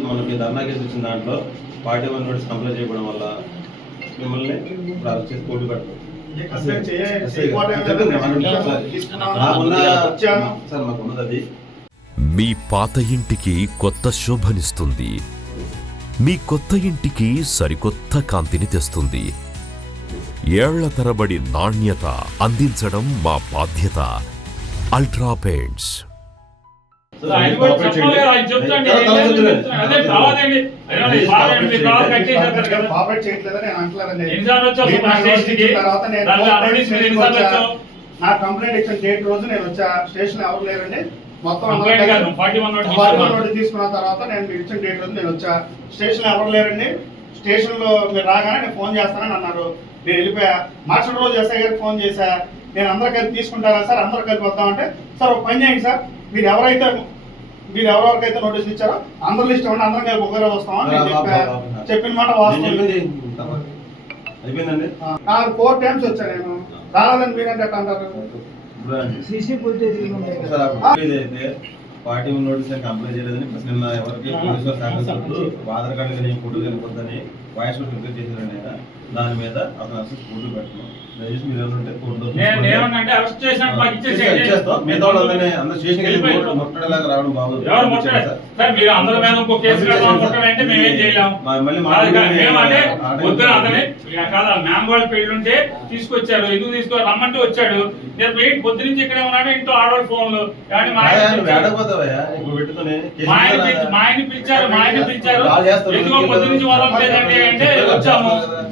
మనకి ధర్నా కేసు వచ్చిన దాంట్లో పార్టీ వన్ నోటీస్ కంప్లైంట్ చేయడం వల్ల మిమ్మల్ని చేసి కోర్టు పెడతాం. సార్ మాకున్నది అది. మీ పాత ఇంటికి కొత్త శోభనిస్తుంది. మీ కొత్త ఇంటికి సరికొత్త కాంతిని తెస్తుంది. ఏళ్ళ తరబడి నాణ్యత అందించడం మా బాధ్యత. అల్ట్రా పెయింట్స్ ఆయన కూడా చెప్పాలి కదా, ఆయన చెప్తాండి. అదే కావాలండి. నా కంప్లైంట్ ఇచ్చిన డేట్ రోజు నేను వచ్చా? స్టేషన్ ఎవరు లేరండి? మొత్తం అందరూ కంప్లైంట్ కాదు, కలిసి- 41 నోటీస్ ఫార్టీ వన్ తీసుకున్నాను. నోటీస్ తీసుకున్న తర్వాత నేను మీరు ఇచ్చిన డేట్ రోజు నేను వచ్చా? స్టేషన్ ఎవరు లేరండి? స్టేషన్లో మీరు రాగానే నేను ఫోన్ చేస్తానని అన్నారు. నేను వెళ్ళిపోయా. మార్చడం రోజు ఎస్ఐ గారికి ఫోన్ చేశా. నేను అందరు కలిపి తీసుకుంటారా సార్? అందరు కలిపి వద్దామంటే సార్ ఒక పని చేయండి సార్. మీరు ఎవరైతే మీరు ఎవరెవరికైతే నోటీస్ ఇచ్చారో అందరు లిస్ట్ ఇవ్వండి అందరం కలిపి ఒకరే వస్తామని నేను చెప్పా చెప్పిన మాట వాస్తవం. అయిపోయిందండి? నాకు ఫోర్ టైమ్స్ వచ్చా నేను. రాలేదని మీరంటే ఎట్లా అంటారు. సీసీ పార్టీ నోటీస్ అని కంప్లైంట్ చేయలేదని ప్లస్ నిన్న ఎవరికి ఆధార్ కార్డు కానీ ఫోటో కానీ వాయిస్ రిపేర్ చేశారండి ఆయన దాని మీద అతను అసలు కోర్టు పెట్టడం దయచేసి మీరు ఎవరు ఉంటే కోర్టులో మిగతా అందరూ స్టేషన్కి వెళ్ళి. కోర్టు ముట్టడిలాగా రావడం బాగోదు ఉంటే తీసుకొచ్చారు. ఎందుకు తీసుకో? రమ్మంటే వచ్చాడు. నేను వెయిట్ పొద్దు నుంచి ఇక్కడే ఉన్నాడు ఇంట్లో ఆడవాళ్ళ ఫోన్లు. కానీ మా ఆయన పిలిచారు. మా ఆయన పిలిచారు. ఎందుకో పొద్దు నుంచి వదలట్లేదంటే అంటే వచ్చాము.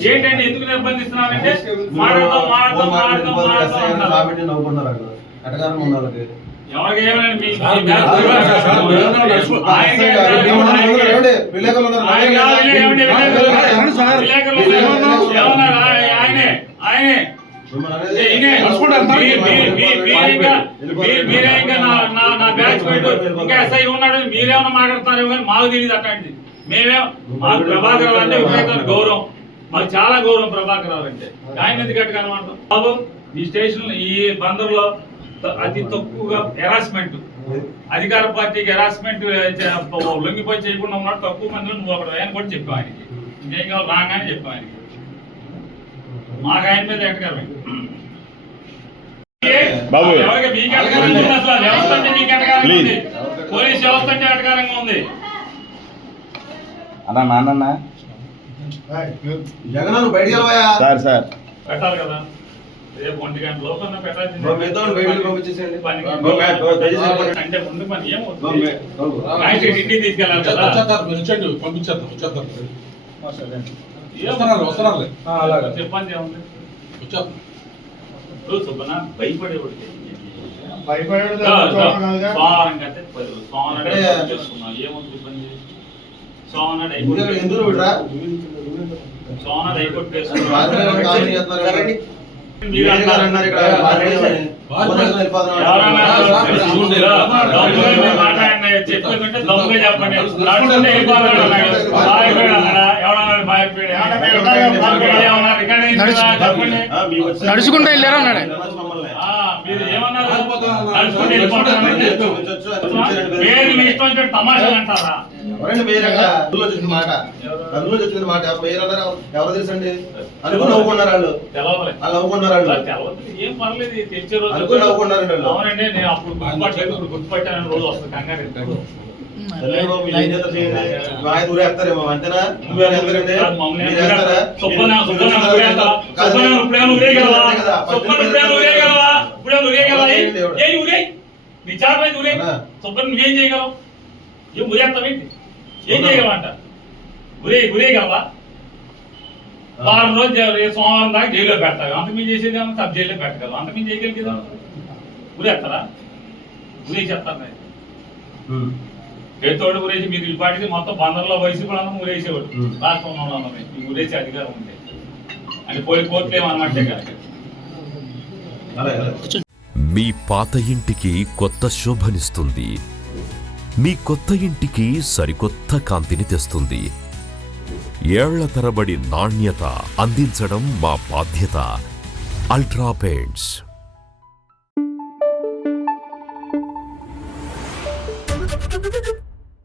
ఏంటంటే ఎందుకు నిర్బంధిస్తున్నారంటే మాట్లాడదాం మాట్లాడదాం మాట్లాడదాం మాట్లాడదాం అంటారు. కాబట్టి నవ్వుకున్నారు అక్కడ ఎటకారం. ఆయన? ఆయన- మీరే ఇంకా నా- బ్యాచ్ పెట్టు ఇంకా ఎస్ఐ ఉన్నాడు మీరేమన్నా మాట్లాడుతున్నారేమో కానీ మాకు తెలియదు అట్లాంటిది. మేమే మాకు ప్రభాకర్ రావు అంటే విపరీతమైన గౌరవం. మాకు చాలా గౌరవం ప్రభాకర్ రావు అంటే. ఆయన ఎందుకు గట్టిగా అనమాట? బాబు ఈ స్టేషన్ ఈ బందర్లో అతి తక్కువగా హెరాస్మెంట్ అధికార పార్టీకి హెరాస్మెంట్ లొంగిపోయి చేయకుండా ఉన్నాడు. తక్కువ మందిలో నువ్వు ఒకడు ఆయన కూడా చెప్పావు ఆయనకి. ఇంకేం కావాలి? రాగానే చెప్పావు ఆయనకి. మాకు ఆయన మీద బాబు. ఉంది పోలీస్ వ్యవస్థ అంటే ఎట్టకారంగా ఉంది? అన్నా నాన్న జగన్ బయటికి. Sir sir. పెట్టాలి కదా. రేపు ఒంటి గంట లోపల పెట్టాల్సింది. అంటే తీసుకెళ్ళాలి పంపించేద్దాం వచ్చేద్దాం. ఏమో. వస్తున్నారు వస్తున్నారు చెప్పండి. ఏముంది వచ్చేద్దాం. నాడు అక్కడే- అయిపోయి చేసుకున్నాం. ఏముంది ఇబ్బంది? ఎందుకు విడరా? దమ్ముగా చెప్పండి. నడుచుకుంటూ వెళ్ళారా అన్నాడు? పేరు మీ ఇష్టం వచ్చినట్టు తమాషాలు అంటారా? ఎవరండి మీరు ఎక్కడ? అందులో వచ్చిన మాట. అందులో మాట. ఎవరు మీరు అన్నారు? ఎవరు తెలుసండి? అనుకుని నవ్వుకున్నారు వాళ్ళు. వాళ్ళు నవ్వుకున్నారు వాళ్ళు. ఏం పర్లేదు ఇది తెచ్చే రోజు అనుకుని నవ్వుకున్నారండి వాళ్ళు. అవునండి నేను అప్పుడు గుర్తుపట్టలేదు. ఇప్పుడు గుర్తుపట్టాను రోజు వస్తుంది. కంగారు ఎందుకు? తల్లి బాబు, మీరు ఏం చేస్తారు? చేయండి. మా ఆయన ఊరేస్తారేమో అంతేనా? నువ్వు అని ఎందరండి కాదు, మమ్మల్ని మీరు వేస్తారా? కాదు, ఏయ్ ఊరేయ్. నీ మీద ఊరేయ్. అవునా? సుబ్బన్న నువ్వేం చేయగలవు? ఏం ఊరేస్తావేంటి ఏం చేయగలవంట ఊరే ఊరేయగలవా వారం రోజు సోమవారం దాకా జైల్లో పెడతావు అంత మీ చేసేది ఏమన్నా సబ్ జైల్లో పెట్టగలవు? అంత మీ చేయగలిగేదా ఊరేస్తారా ఊరే ఉమ్. చేతోడు ఊరేసి మీరు ఈ పాటికి మొత్తం బందర్లో వయసు కూడా ఊరేసేవాడు. రాష్ట్రంలో ఈ ఊరేసే అధికారం ఉంది. అని పోయి కోర్టులు ఏమన్నట్టే కాదు. మీ పాత ఇంటికి కొత్త శోభనిస్తుంది. మీ కొత్త ఇంటికి సరికొత్త కాంతిని తెస్తుంది. ఏళ్ళ తరబడి నాణ్యత అందించడం మా బాధ్యత. Ultra paints